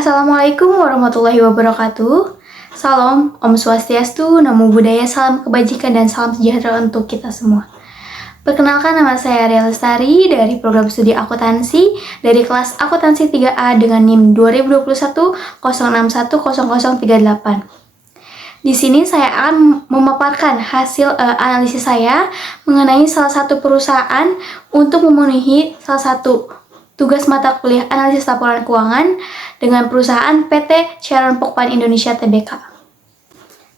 Assalamualaikum warahmatullahi wabarakatuh. Salam, Om Swastiastu, Namo Buddhaya, salam kebajikan dan salam sejahtera untuk kita semua. Perkenalkan, nama saya Ria Lestari dari program studi akuntansi dari kelas akuntansi 3A dengan NIM 2021 0610038. Di sini saya akan memaparkan hasil analisis saya mengenai salah satu perusahaan untuk memenuhi salah satu tugas mata kuliah analisis laporan keuangan dengan perusahaan PT Charon Pokpan Indonesia Tbk.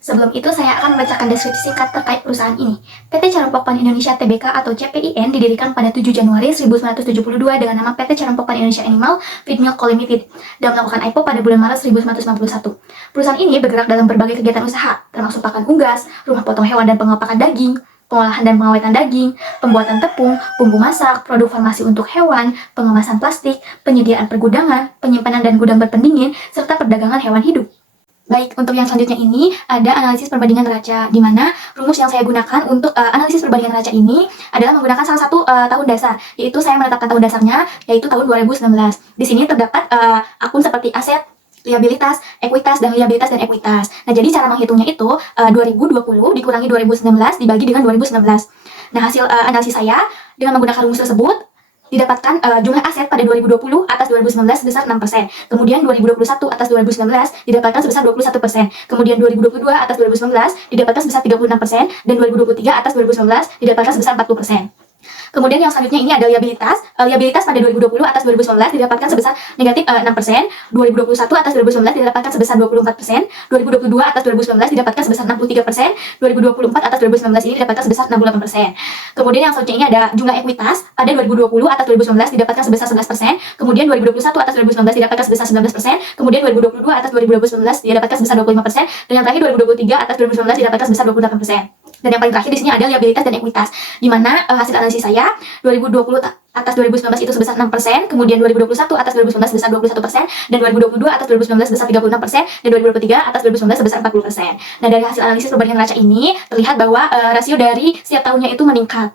Sebelum itu, saya akan membacakan deskripsi singkat terkait perusahaan ini. PT Charon Pokpan Indonesia Tbk atau CPIN didirikan pada 7 Januari 1972 dengan nama PT Charon Pokpan Indonesia Animal Feed Milk Co Limited dan melakukan IPO pada bulan Maret 1991. Perusahaan ini bergerak dalam berbagai kegiatan usaha, termasuk pakan unggas, rumah potong hewan dan pengepakan daging, pengolahan dan pengawetan daging, pembuatan tepung, bumbu masak, produk farmasi untuk hewan, pengemasan plastik, penyediaan pergudangan, penyimpanan dan gudang berpendingin, serta perdagangan hewan hidup. Baik, untuk yang selanjutnya ini ada analisis perbandingan neraca, di mana rumus yang saya gunakan untuk analisis perbandingan neraca ini adalah menggunakan salah satu tahun dasar, yaitu saya menetapkan tahun dasarnya, yaitu tahun 2019. Di sini terdapat akun seperti aset, liabilitas, ekuitas, dan liabilitas dan ekuitas. Nah, jadi cara menghitungnya itu 2020 dikurangi 2019 dibagi dengan 2019. Nah, hasil analisis saya dengan menggunakan rumus tersebut didapatkan jumlah aset pada 2020 atas 2019 sebesar 6%. Kemudian 2021 atas 2019 didapatkan sebesar 21%. Kemudian 2022 atas 2019 didapatkan sebesar 36%. Dan 2023 atas 2019 didapatkan sebesar 40%. Kemudian yang selanjutnya ini ada liabilitas. Liabilitas pada 2020 atas 2019 didapatkan sebesar negatif 6%. 2021 atas 2019 didapatkan sebesar 24%. 2022 atas 2019 didapatkan sebesar 63%. 2024 atas 2019 ini didapatkan sebesar 68%. Kemudian yang selanjutnya ini ada jumlah ekuitas. Pada 2020 atas 2019 didapatkan sebesar 11%. Kemudian 2021 atas 2019 didapatkan sebesar 19%. Kemudian 2022 atas 2019 didapatkan sebesar 25%. Dan yang terakhir 2023 atas 2019 didapatkan sebesar 28%. Dan yang paling terakhir di sini ada liabilitas dan ekuitas, di mana hasil analisis saya 2020 atas 2019 itu sebesar 6%, kemudian 2021 atas 2019 sebesar 21%, dan 2022 atas 2019 sebesar 36%, dan 2023 atas 2019 sebesar 40%. Nah, dari hasil analisis perbandingan neraca ini terlihat bahwa rasio dari setiap tahunnya itu meningkat.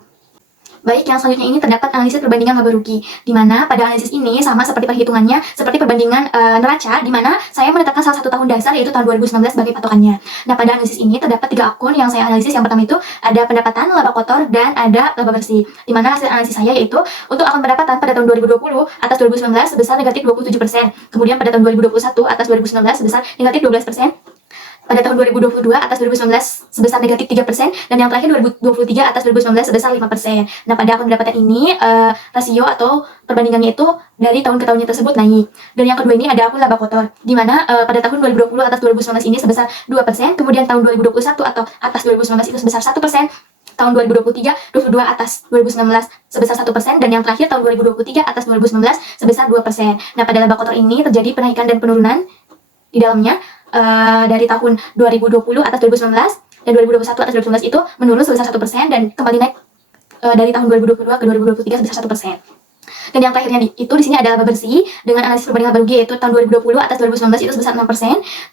Baik, yang selanjutnya ini terdapat analisis perbandingan laba rugi, di mana pada analisis ini sama seperti perhitungannya seperti perbandingan neraca, di mana saya menetapkan salah satu tahun dasar yaitu tahun 2019 sebagai patokannya. Nah, pada analisis ini terdapat 3 akun yang saya analisis. Yang pertama itu ada pendapatan, laba kotor, dan ada laba bersih. Di mana hasil analisis saya yaitu untuk akun pendapatan pada tahun 2020 atas 2019 sebesar negatif 27%, kemudian pada tahun 2021 atas 2019 sebesar negatif 12%. Pada tahun 2022 atas 2019 sebesar negatif 3%, dan yang terakhir 2023 atas 2019 sebesar 5%. Nah, pada akun pendapatan ini rasio atau perbandingannya itu dari tahun ke tahunnya tersebut naik. Dan yang kedua ini ada akun laba kotor, di mana pada tahun 2020 atas 2019 ini sebesar 2%, kemudian tahun 2021 atau atas 2019 itu sebesar 1%, tahun 2023, 22 atas 2019 sebesar 1%, dan yang terakhir tahun 2023 atas 2019 sebesar 2%. Nah, pada laba kotor ini terjadi penaikan dan penurunan di dalamnya. Dari tahun 2020 atas 2019 dan 2021 atas 2019 itu menurun sebesar 1% dan kembali naik dari tahun 2022 ke 2023 sebesar 1%. Dan yang terakhirnya itu di sini ada laba bersih dengan analisis perbandingan laba rugi, yaitu tahun 2020 atas 2019 itu sebesar 0%,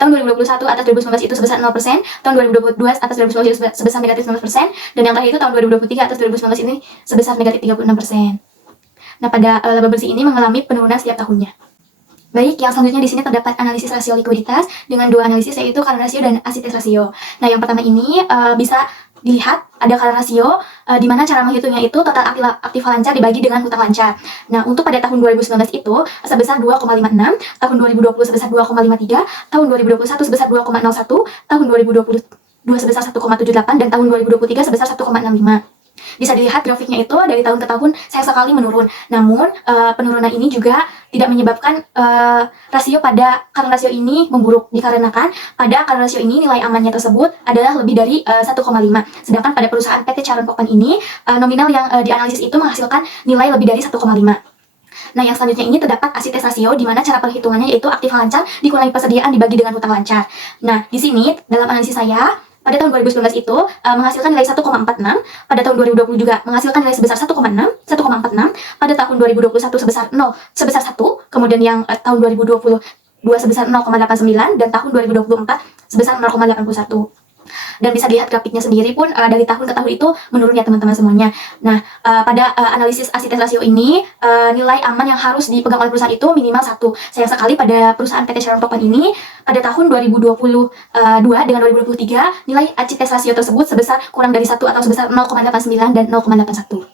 tahun 2021 atas 2019 itu sebesar 0%, tahun 2022 atas 2019 itu sebesar negatif 19%, dan yang terakhir itu tahun 2023 atas 2019 ini sebesar negatif 36%. Nah, pada laba bersih ini mengalami penurunan setiap tahunnya. Baik, yang selanjutnya di sini terdapat analisis rasio likuiditas dengan 2 analisis, yaitu current ratio dan asset ratio. Nah, yang pertama ini bisa dilihat ada current ratio, di mana cara menghitungnya itu total aktif lancar dibagi dengan hutang lancar. Nah, untuk pada tahun 2019 itu sebesar 2,56, tahun 2020 sebesar 2,53, tahun 2021 sebesar 2,01, tahun 2022 sebesar 1,78, dan tahun 2023 sebesar 1,65. Bisa dilihat grafiknya itu dari tahun ke tahun sayang sekali menurun. Namun penurunan ini juga tidak menyebabkan rasio pada current ratio ini memburuk, dikarenakan pada current ratio ini nilai amannya tersebut adalah lebih dari 1,5. Sedangkan pada perusahaan PT Charon Pokpan ini nominal yang dianalisis itu menghasilkan nilai lebih dari 1,5. Nah, yang selanjutnya ini terdapat asset ratio, di mana cara perhitungannya yaitu aktif lancar dikurangi persediaan dibagi dengan hutang lancar. Nah, di sini dalam analisis saya pada tahun 2019 itu menghasilkan nilai 1,46, pada tahun 2020 juga menghasilkan nilai sebesar 1,46, pada tahun 2021 sebesar 1, kemudian yang tahun 2022 sebesar 0,89, dan tahun 2024 sebesar 0,81. Dan bisa dilihat grafiknya sendiri pun dari tahun ke tahun itu menurun ya teman-teman semuanya. Nah, pada analisis asset rasio ini, nilai aman yang harus dipegang oleh perusahaan itu minimal 1. Sayang sekali pada perusahaan PT Sharon Pokpan ini, pada tahun 2022 dengan 2023, nilai asset rasio tersebut sebesar kurang dari 1 atau sebesar 0,89 dan 0,81.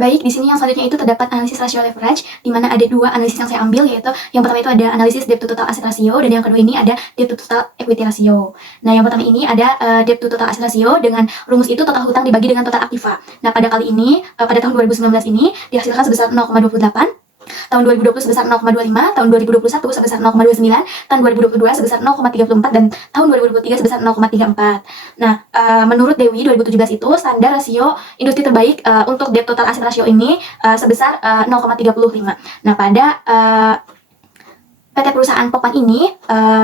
Baik, di sini yang selanjutnya itu terdapat analisis rasio leverage, di mana ada dua analisis yang saya ambil, yaitu yang pertama itu ada analisis debt to total asset ratio, dan yang kedua ini ada debt to total equity ratio. Nah, yang pertama ini ada debt to total asset ratio dengan rumus itu total hutang dibagi dengan total aktiva. Nah, pada kali ini, pada tahun 2019 ini dihasilkan sebesar 0,28, tahun 2020 sebesar 0,25, tahun 2021 sebesar 0,29, tahun 2022 sebesar 0,34, dan tahun 2023 sebesar 0,34. Nah, menurut Dewi 2017 itu standar rasio industri terbaik untuk debt total asset ratio ini sebesar 0,35. Nah, pada PT perusahaan Pokpan ini,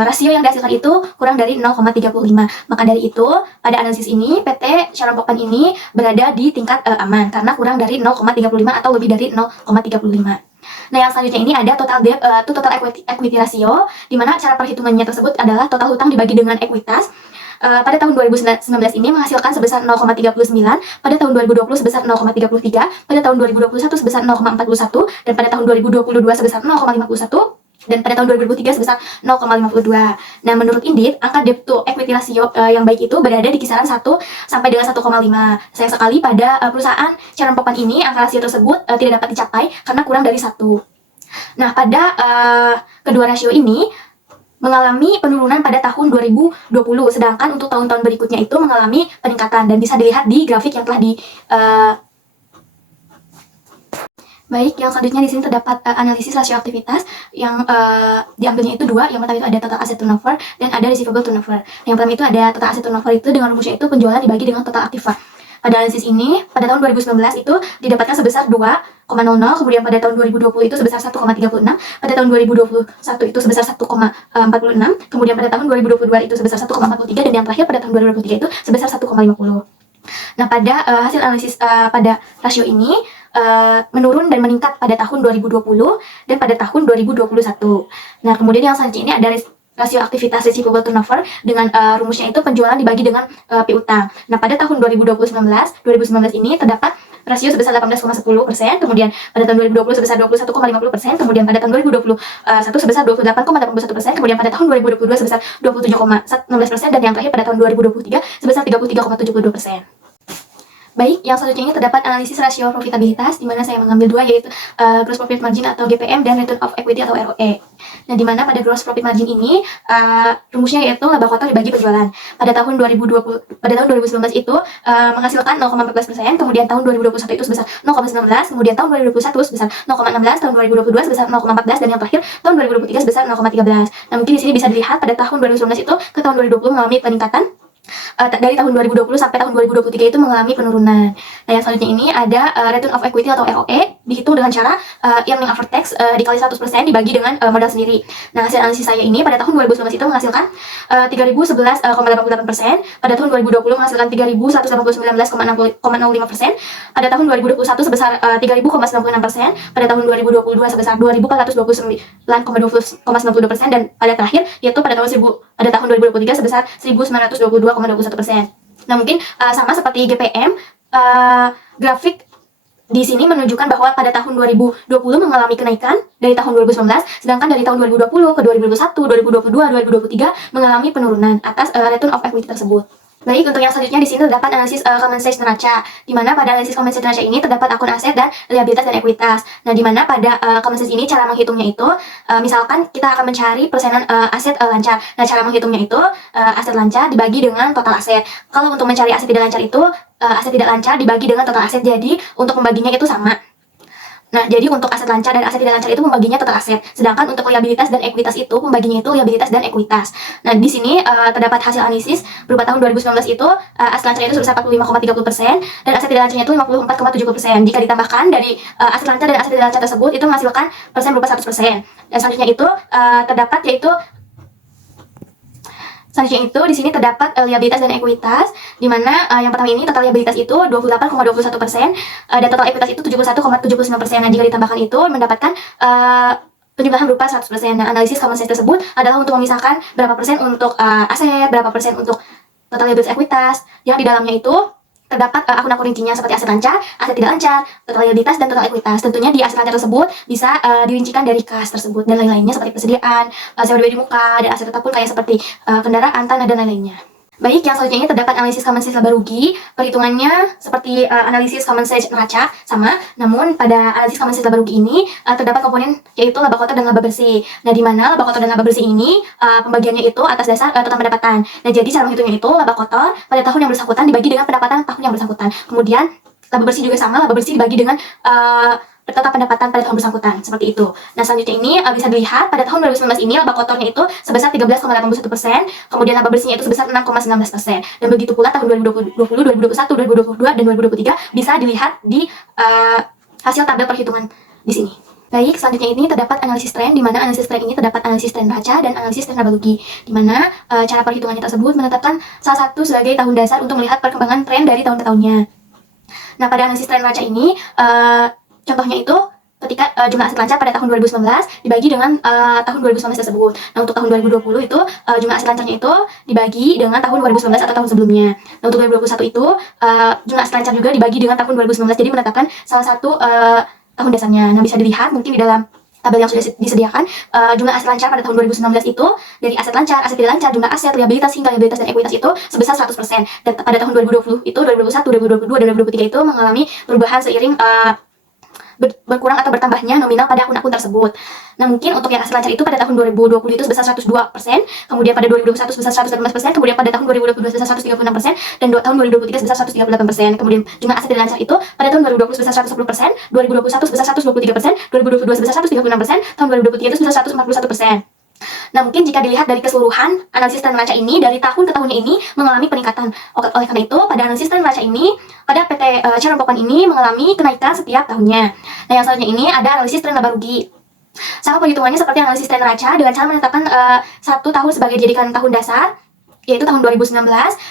rasio yang dihasilkan itu kurang dari 0,35. Maka dari itu, pada analisis ini, PT Sharon Pokpan ini berada di tingkat aman, karena kurang dari 0,35 atau lebih dari 0,35. Nah, yang selanjutnya ini ada total debt to total equity ratio, di mana cara perhitungannya tersebut adalah total hutang dibagi dengan ekuitas. Pada tahun 2019 ini menghasilkan sebesar 0,39, pada tahun 2020 sebesar 0,33, pada tahun 2021 sebesar 0,41, dan pada tahun 2022 sebesar 0,51, dan pada tahun 2003 sebesar 0,52. Nah, menurut Indit, angka debt to equity ratio yang baik itu berada di kisaran 1 sampai dengan 1,5. Sayang sekali pada perusahaan Sharon Pokpan ini, angka rasio tersebut tidak dapat dicapai karena kurang dari 1. Nah, pada kedua rasio ini mengalami penurunan pada tahun 2020, sedangkan untuk tahun-tahun berikutnya itu mengalami peningkatan, dan bisa dilihat di grafik yang telah Baik, yang selanjutnya di sini terdapat analisis rasio aktivitas yang diambilnya itu dua. Yang pertama itu ada total asset turnover dan ada receivable turnover. Yang pertama itu ada total asset turnover itu dengan rumusnya itu penjualan dibagi dengan total aktiva. Pada analisis ini, pada tahun 2019 itu didapatkan sebesar 2,00, kemudian pada tahun 2020 itu sebesar 1,36, pada tahun 2021 itu sebesar 1,46, kemudian pada tahun 2022 itu sebesar 1,43, dan yang terakhir pada tahun 2023 itu sebesar 1,50. Nah, pada hasil analisis pada rasio ini menurun dan meningkat pada tahun 2020 dan pada tahun 2021. Nah, kemudian yang selanjutnya ini ada rasio aktivitas receivable turnover dengan rumusnya itu penjualan dibagi dengan piutang. Nah, pada tahun 2019 ini terdapat rasio sebesar 18,10%, kemudian pada tahun 2020 sebesar 21,50%, kemudian pada tahun 2021 sebesar 28,81%, kemudian pada tahun 2022 sebesar 27,16%, dan yang terakhir pada tahun 2023 sebesar 33,72%. Baik, yang selanjutnya ini terdapat analisis rasio profitabilitas, di mana saya mengambil dua, yaitu gross profit margin atau GPM dan return of equity atau ROE. Nah, di mana pada gross profit margin ini rumusnya yaitu laba kotor dibagi penjualan. Pada tahun 2019 itu menghasilkan 0,14%, kemudian tahun 2021 itu sebesar 0,19, kemudian tahun 2021 sebesar 0,16, tahun 2022 sebesar 0,14, dan yang terakhir tahun 2023 sebesar 0,13. Nah, mungkin di sini bisa dilihat pada tahun 2019 itu ke tahun 2020 mengalami peningkatan. Dari tahun 2020 sampai tahun 2023 itu mengalami penurunan. Nah, yang selanjutnya ini ada return of equity atau ROE, dihitung dengan cara earning after tax dikali 100% dibagi dengan modal sendiri. Nah, hasil analisis saya ini pada tahun 2019 itu menghasilkan 3.011,88%, pada tahun 2020 menghasilkan 3.189,05%, pada tahun 2021 sebesar 3.096%, pada tahun 2022 sebesar 2.429,92%, dan pada terakhir yaitu pada tahun 2023 sebesar 1.922,21%. Nah, mungkin sama seperti GPM, grafik di sini menunjukkan bahwa pada tahun 2020 mengalami kenaikan dari tahun 2019, sedangkan dari tahun 2020 ke 2021, 2022, 2023 mengalami penurunan atas return of equity tersebut. Baik, untuk yang selanjutnya di sini terdapat analisis common sense neraca, di mana pada analisis common sense neraca ini terdapat akun aset dan liabilitas dan ekuitas. Nah, di mana pada common sense ini cara menghitungnya itu, misalkan kita akan mencari persenan aset lancar. Nah, cara menghitungnya itu aset lancar dibagi dengan total aset. Kalau untuk mencari aset tidak lancar itu aset tidak lancar dibagi dengan total aset. Jadi untuk membaginya itu sama. Nah, jadi untuk aset lancar dan aset tidak lancar itu membaginya total aset. Sedangkan untuk liabilitas dan ekuitas itu membaginya itu liabilitas dan ekuitas. Nah, di sini terdapat hasil analisis berupa tahun 2019 itu aset lancar itu sebesar 45,30% dan aset tidak lancarnya itu 54,70%. Jika ditambahkan dari aset lancar dan aset tidak lancar tersebut itu menghasilkan persen berupa 100%. Dan selanjutnya itu terdapat yaitu Selanjutnya itu di sini terdapat liabilitas dan ekuitas, di mana yang pertama ini total liabilitas itu 28,21% dan total ekuitas itu 71,79%. Nah, jika ditambahkan itu mendapatkan penjumlahan berupa 100%. Nah, analisis common sense tersebut adalah untuk memisahkan berapa persen untuk aset, berapa persen untuk total liabilities ekuitas, yang di dalamnya itu terdapat akun-akun rincinya seperti aset lancar, aset tidak lancar, total liabilitas, dan total ekuitas. Tentunya di aset lancar tersebut bisa dirincikan dari kas tersebut dan lain-lainnya seperti persediaan, sewa di muka, dan aset tetap pun kayak seperti kendaraan, tanah, dan lain-lainnya. Baik, yang selanjutnya ini terdapat analisis common sense laba rugi. Perhitungannya seperti analisis common sense neraca sama, namun pada analisis common sense laba rugi ini terdapat komponen yaitu laba kotor dan laba bersih. Nah, di mana laba kotor dan laba bersih ini pembagiannya itu atas dasar total pendapatan. Nah, jadi cara menghitungnya itu laba kotor pada tahun yang bersangkutan dibagi dengan pendapatan tahun yang bersangkutan. Kemudian laba bersih juga sama, laba bersih dibagi dengan total pendapatan pada tahun bersangkutan, seperti itu. Nah, selanjutnya ini bisa dilihat pada tahun 2019 ini laba kotornya itu sebesar 13,81%, kemudian laba bersihnya itu sebesar 6,19%. Dan begitu pula tahun 2020, 2021, 2022, dan 2023 bisa dilihat di hasil tabel perhitungan di sini. Baik, selanjutnya ini terdapat analisis tren, di mana analisis tren ini terdapat analisis tren neraca dan analisis tren laba rugi, di mana cara perhitungannya tersebut menetapkan salah satu sebagai tahun dasar untuk melihat perkembangan tren dari tahun ke tahunnya. Nah, pada analisis tren neraca ini, contohnya itu ketika jumlah aset lancar pada tahun 2019 dibagi dengan tahun 2019 tersebut. Nah, untuk tahun 2020 itu jumlah aset lancarnya itu dibagi dengan tahun 2019 atau tahun sebelumnya. Nah, untuk 2021 itu jumlah aset lancar juga dibagi dengan tahun 2019. Jadi menetapkan salah satu tahun dasarnya. Nah, bisa dilihat mungkin di dalam tabel yang sudah disediakan, jumlah aset lancar pada tahun 2019 itu dari aset lancar, aset tidak lancar, jumlah aset, liabilitas hingga liabilitas dan ekuitas itu sebesar 100%. Dan pada tahun 2020 itu, 2021, 2022, dan 2023 itu mengalami perubahan seiring berkurang atau bertambahnya nominal pada akun-akun tersebut. Nah, mungkin untuk yang aset lancar itu pada tahun 2020 itu sebesar 102%, kemudian pada 2021 sebesar 118%, kemudian pada tahun 2022 sebesar 136%, dan tahun 2023 sebesar 138%. Kemudian jumlah aset tidak lancar itu pada tahun 2020 sebesar 110%, 2021 sebesar 123%, 2022 sebesar 136%, tahun 2023 itu sebesar 141%. Nah, mungkin jika dilihat dari keseluruhan analisis tren neraca ini dari tahun ke tahunnya ini mengalami peningkatan. Oleh karena itu, pada analisis tren neraca ini, pada PT Charon Pokpan ini mengalami kenaikan setiap tahunnya. Nah, yang selanjutnya ini ada analisis tren laba rugi. Sama perhitungannya seperti analisis tren neraca dengan cara menetapkan satu tahun sebagai dijadikan tahun dasar, yaitu tahun 2019,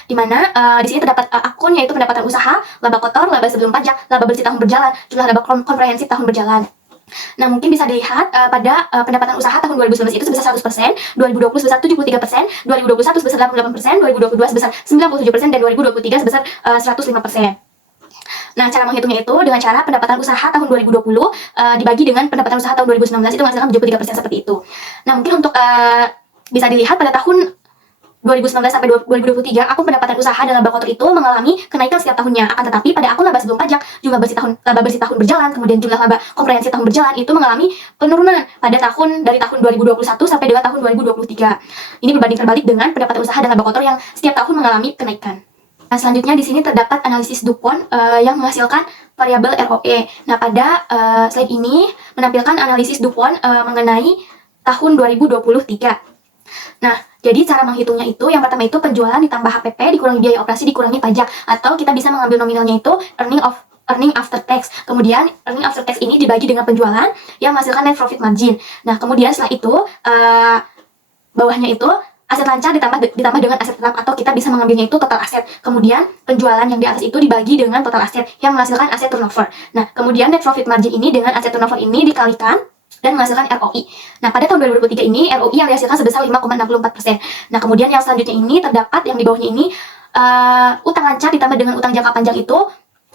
di mana di sini terdapat akun yaitu pendapatan usaha, laba kotor, laba sebelum pajak, laba bersih tahun berjalan, jumlah laba komprehensif tahun berjalan. Nah, mungkin bisa dilihat pada pendapatan usaha tahun 2019 itu sebesar 100%, 2020 sebesar 73%, 2021 sebesar 88%, 2022 sebesar 97%, dan 2023 sebesar 105%. Nah, cara menghitungnya itu dengan cara pendapatan usaha tahun 2020 dibagi dengan pendapatan usaha tahun 2019 itu menghasilkan 73% seperti itu. Nah, mungkin untuk bisa dilihat pada tahun 2019 sampai 2023, akun pendapatan usaha dan laba kotor itu mengalami kenaikan setiap tahunnya. Akan tetapi pada akun laba sebelum pajak, jumlah laba bersih tahun berjalan, kemudian jumlah laba komprehensif tahun berjalan itu mengalami penurunan pada dari tahun 2021 sampai dengan tahun 2023. Ini berbanding terbalik dengan pendapatan usaha dan laba kotor yang setiap tahun mengalami kenaikan. Nah, selanjutnya di sini terdapat analisis DuPont yang menghasilkan variabel ROE. Nah, pada slide ini menampilkan analisis DuPont mengenai tahun 2023. Nah, jadi cara menghitungnya itu yang pertama itu penjualan ditambah HPP dikurangi biaya operasi dikurangi pajak, atau kita bisa mengambil nominalnya itu earning after tax. Kemudian earning after tax ini dibagi dengan penjualan yang menghasilkan net profit margin. Nah, kemudian setelah itu bawahnya itu aset lancar ditambah dengan aset tetap, atau kita bisa mengambilnya itu total aset. Kemudian penjualan yang di atas itu dibagi dengan total aset yang menghasilkan aset turnover. Nah, kemudian net profit margin ini dengan aset turnover ini dikalikan dan menghasilkan ROI. Nah, pada tahun 2023 ini ROI yang dihasilkan sebesar 5,64%. Nah, kemudian yang selanjutnya ini terdapat yang di bawahnya ini utang lancar ditambah dengan utang jangka panjang itu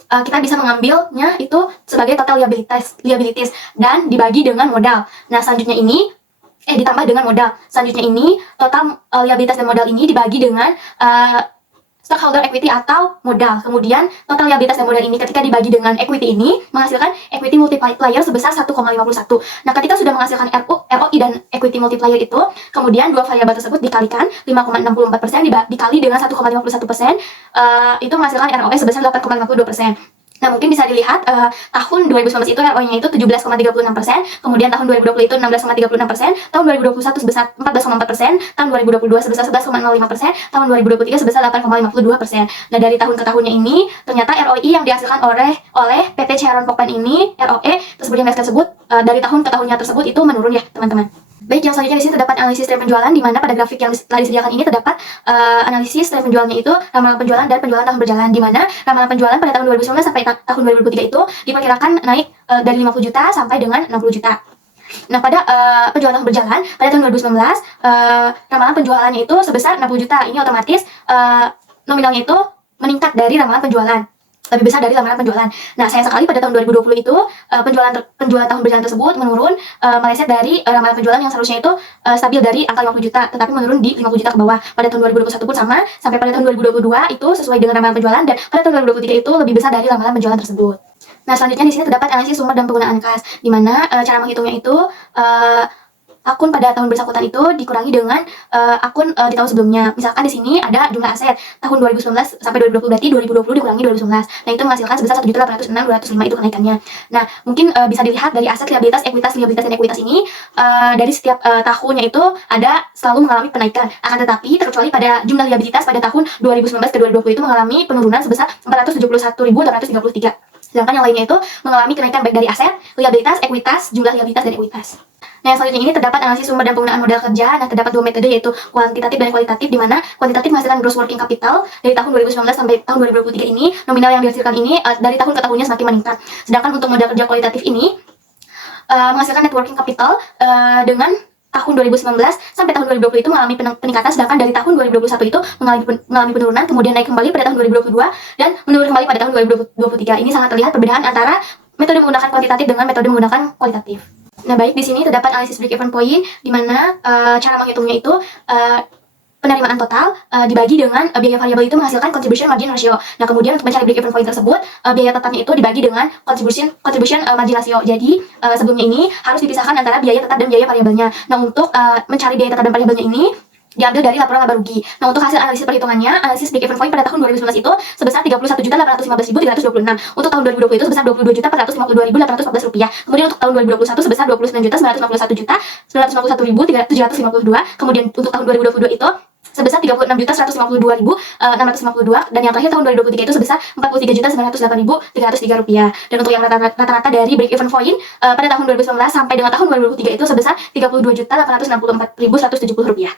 kita bisa mengambilnya itu sebagai total liabilities dan dibagi dengan modal. Nah, selanjutnya ini ditambah dengan modal. Selanjutnya ini total liabilitas dan modal ini dibagi dengan stockholder equity atau modal. Kemudian total liabilitas dan modal ini ketika dibagi dengan equity ini menghasilkan equity multiplier sebesar 1,51. Nah, ketika sudah menghasilkan ROI dan equity multiplier itu, kemudian dua variabel tersebut dikalikan 5,64% dikali dengan 1,51%, itu menghasilkan ROE sebesar 8,52%. Nah, mungkin bisa dilihat tahun 2019 itu ROE-nya itu 17,36%, kemudian tahun 2020 itu 16,36%, tahun 2021 sebesar 14,4%, tahun 2022 sebesar 11,05%, tahun 2023 sebesar 8,52%. Nah, dari tahun ke tahunnya ini ternyata ROI yang dihasilkan oleh PT Charon Pokpan ini, ROE tersebut yang tersebut dari tahun ke tahunnya tersebut itu menurun ya, teman-teman. Baik, yang selanjutnya di sini terdapat analisis tren penjualan, di mana pada grafik yang telah disediakan ini terdapat analisis tren penjualannya itu ramalan penjualan dan penjualan tahun berjalan, di mana ramalan penjualan pada tahun 2019 sampai tahun 2023 itu diperkirakan naik dari 50 juta sampai dengan 60 juta. Nah, pada penjualan tahun berjalan pada tahun 2019 ramalan penjualannya itu sebesar 60 juta. Ini otomatis nominalnya itu meningkat dari ramalan penjualan, lebih besar dari ramalan penjualan. Nah, sayang sekali pada tahun 2020 itu penjualan tahun berjalan tersebut menurun, meleset dari ramalan penjualan yang seharusnya itu stabil dari angka 50 juta, tetapi menurun di 50 juta ke bawah. Pada tahun 2021 pun sama, sampai pada tahun 2022 itu sesuai dengan ramalan penjualan, dan pada tahun 2023 itu lebih besar dari ramalan penjualan tersebut. Nah, selanjutnya di sini terdapat analisis sumber dan penggunaan kas, di mana cara menghitungnya itu akun pada tahun bersangkutan itu dikurangi dengan akun di tahun sebelumnya. Misalkan di sini ada jumlah aset tahun 2019 sampai 2020, berarti 2020 dikurangi 2019. Nah, itu menghasilkan sebesar 1.806.205 itu kenaikannya. Nah, mungkin bisa dilihat dari aset, liabilitas, ekuitas, dan ekuitas ini dari setiap tahunnya itu ada selalu mengalami penaikan. Akan tetapi terkecuali pada jumlah liabilitas pada tahun 2019 ke 2020 itu mengalami penurunan sebesar 471.833. Sedangkan yang lainnya itu mengalami kenaikan baik dari aset, liabilitas, ekuitas, jumlah liabilitas, dan ekuitas. Nah, yang selanjutnya ini terdapat analisis sumber dan penggunaan modal kerja. Nah, terdapat dua metode, yaitu kuantitatif dan kualitatif, di mana kuantitatif menghasilkan gross working capital dari tahun 2019 sampai tahun 2023 ini, nominal yang dihasilkan ini dari tahun ke tahunnya semakin meningkat. Sedangkan untuk modal kerja kualitatif ini menghasilkan net working capital dengan tahun 2019 sampai tahun 2020 itu mengalami peningkatan, sedangkan dari tahun 2021 itu mengalami penurunan, kemudian naik kembali pada tahun 2022 dan menurun kembali pada tahun 2023. Ini sangat terlihat perbedaan antara metode menggunakan kuantitatif dengan metode menggunakan kualitatif. Nah, baik, di sini terdapat analisis break-even point, di mana cara menghitungnya itu penerimaan total dibagi dengan biaya variabel itu menghasilkan contribution margin ratio. Nah, kemudian untuk mencari break-even point tersebut, biaya tetapnya itu dibagi dengan contribution margin ratio. Jadi sebelumnya ini harus dipisahkan antara biaya tetap dan biaya variabelnya. Nah, untuk mencari biaya tetap dan variabelnya ini diambil dari laporan laba rugi. Nah, untuk hasil analisis perhitungannya, analisis break-even point pada tahun 2019 itu sebesar 31.815.326. Untuk tahun 2020 itu sebesar 22.452.814 rupiah. Kemudian untuk tahun 2021 sebesar 29.951.751.752. Kemudian untuk tahun 2022 itu sebesar 36.152.652, dan yang terakhir tahun 2023 itu sebesar 43.908.303 rupiah. Dan untuk yang rata-rata dari break even point pada tahun 2019 sampai dengan tahun 2023 itu sebesar 32.864.170 rupiah.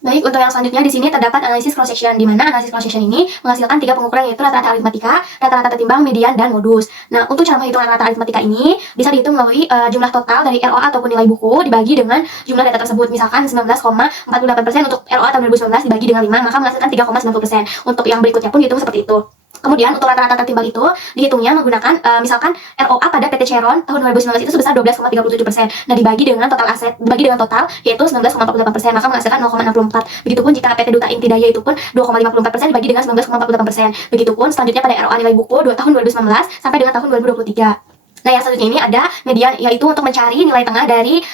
Baik, untuk yang selanjutnya di sini terdapat analisis cross section, di mana analisis cross section ini menghasilkan 3 pengukuran, yaitu rata-rata aritmatika, rata-rata tertimbang, median, dan modus. Nah, untuk cara menghitung rata-rata aritmatika ini bisa dihitung melalui jumlah total dari ROA ataupun nilai buku dibagi dengan jumlah data tersebut. Misalkan 19,48% untuk ROA tahun 2019 dibagi dengan 5, maka menghasilkan 3,90%. Untuk yang berikutnya pun dihitung seperti itu. Kemudian untuk rata-rata tertimbang itu dihitungnya menggunakan misalkan ROA pada PT Cheron tahun 2019 itu sebesar 12,37%. Nah, dibagi dengan total aset, dibagi dengan total yaitu 19,48%, maka menghasilkan 0,64. Begitupun jika PT Duta Inti Daya itu pun 2,54% dibagi dengan 19,48%. Begitupun selanjutnya pada ROA nilai buku tahun 2019 sampai dengan tahun 2023. Nah, yang selanjutnya ini ada median, yaitu untuk mencari nilai tengah dari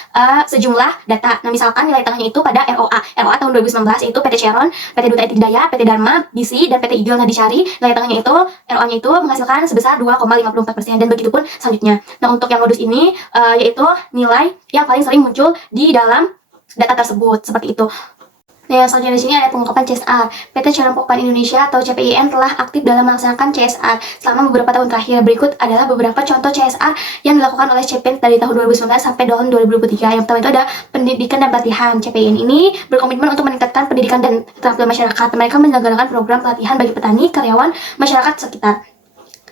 sejumlah data. Nah, misalkan nilai tengahnya itu pada ROA. ROA tahun 2019 itu PT Cheron, PT Duta Inti Daya, PT Dharma, BC, dan PT Eagle. Nah, dicari nilai tengahnya itu, ROA-nya itu menghasilkan sebesar 2,54%, dan begitupun selanjutnya. Nah, untuk yang modus ini yaitu nilai yang paling sering muncul di dalam data tersebut, seperti itu. Nah, yang selanjutnya di sini ada pengungkapan CSR. PT Cheron Pokpan Indonesia atau CPIN telah aktif dalam melaksanakan CSR selama beberapa tahun terakhir. Berikut adalah beberapa contoh CSR yang dilakukan oleh CPIN dari tahun 2019 sampai tahun 2023. Yang pertama itu ada pendidikan dan pelatihan. CPIN ini berkomitmen untuk meningkatkan pendidikan dan keterampilan masyarakat. Mereka menyelenggarakan program pelatihan bagi petani, karyawan, masyarakat sekitar.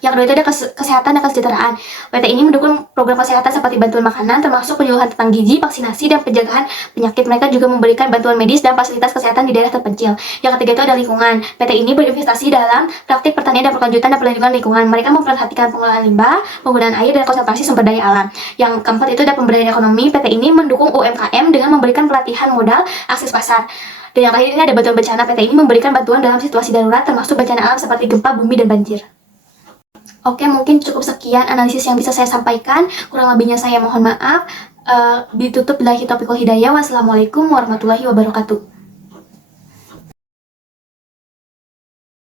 Yang kedua itu ada kesehatan dan kesejahteraan. PT ini mendukung program kesehatan seperti bantuan makanan, termasuk penyuluhan tentang gizi, vaksinasi, dan pencegahan penyakit. Mereka juga memberikan bantuan medis dan fasilitas kesehatan di daerah terpencil. Yang ketiga itu ada lingkungan. PT ini berinvestasi dalam praktik pertanian dan perkelanjutan dan perlindungan lingkungan. Mereka memperhatikan pengelolaan limbah, penggunaan air, dan konservasi sumber daya alam. Yang keempat itu ada pemberdayaan ekonomi. PT ini mendukung UMKM dengan memberikan pelatihan modal, akses pasar. Dan yang terakhir ini ada bantuan bencana. PT ini memberikan bantuan dalam situasi darurat, termasuk bencana alam seperti gempa bumi dan banjir. Oke, mungkin cukup sekian analisis yang bisa saya sampaikan. Kurang lebihnya saya mohon maaf. Ditutup billahi taufiq wal hidayah. Wassalamualaikum warahmatullahi wabarakatuh.